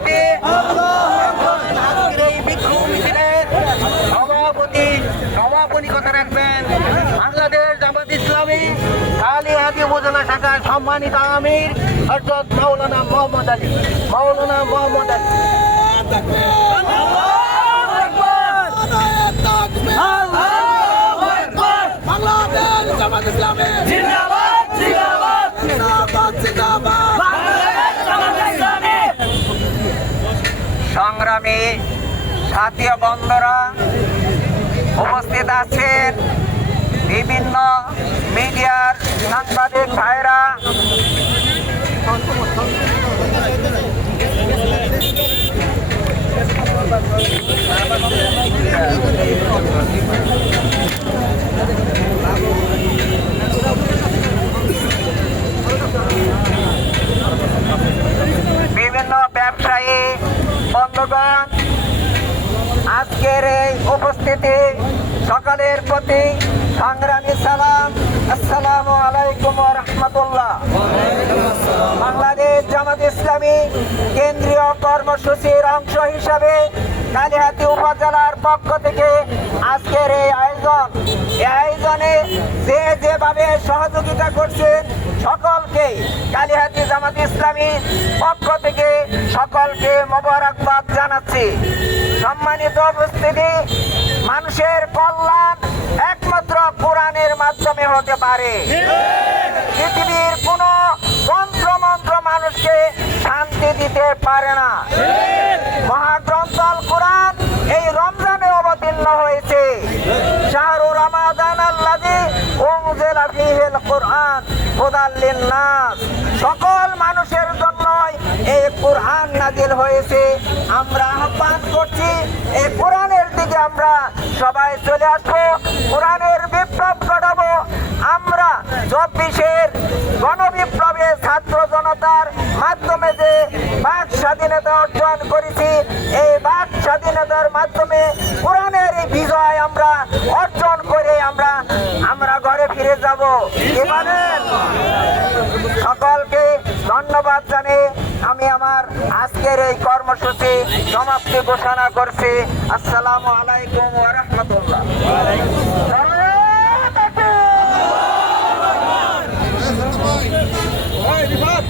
উপস্থিতি আজকের এই বিক্ষোভ মিছিলের সভাপতি সভাপতি কথা রাখবেন। বাংলাদেশ জামাত ইসলামী কালিহাতি উপজেলা শাখার সম্মানিত আমির হজরত মাওলানা মোহাম্মদ আলী। মাওলানা মোহাম্মদ আলী। বাংলাদেশ সংগ্রামী সাথী বন্ধুরা উপস্থিত আছেন। বিভিন্ন মিডিয়ার সাংবাদিক ভাইরা বিভিন্ন ব্যবসায়ী বন্ধুগণ, আজকের এই উপস্থিতি সকলের প্রতি সংগ্রামী সালাম। আসসালামু আলাইকুম রহমতুল্লাহ। বাংলাদেশ জামাত ইসলামী কেন্দ্রীয় কর্মসূচির অংশ হিসাবে কালিহাতি উপজেলার পক্ষ থেকে আজকের এই আয়োজন। এই আয়োজনে যে যেভাবে সহযোগিতা করছেন সকলকে কালিহাতি জামাত ইসলামী পক্ষ থেকে সকলকে মোবারকবাদ জানাচ্ছি। সম্মানিত উপস্থিতি, মানুষের কল্যাণ একমাত্র কোরআনের মাধ্যমে হতে পারে। পৃথিবীর কোন তন্ত্র মন্ত্র মানুষকে শান্তি দিতে পারে না। মহাগ্রন্থ আল কোরআন এই রমজানে অবতীর্ণ হয়েছে। শাহরু রমাদান আল্লাদি উনজিলা ফীহিল কোরআন। হুদাল লিন্নাস। সকল মানুষের জন্যই এই কোরআন নাজিল হয়েছে। আমরা আহ্বান করছি, এই কোরআনের দিকে আমরা সবাই চলে আসব, কোরআনের বিপ্লব ঘটাবো। আমরা চব্বিশের গণবিপ্লবে ছাত্র জনতার মাধ্যমে যে বাক স্বাধীনতা অর্জন করেছি, এই বাক স্বাধীনতার মাধ্যমে কোরআনের বিজয় আমরা অর্জন করে আমরা আমরা ঘরে ফিরে যাব। সকলকে ধন্যবাদ জানিয়ে আমি আমার আজকের এই কর্মসূচি সমাপ্তি ঘোষণা করছি। আসসালামু আলাইকুম রাহমাতুল্লাহ।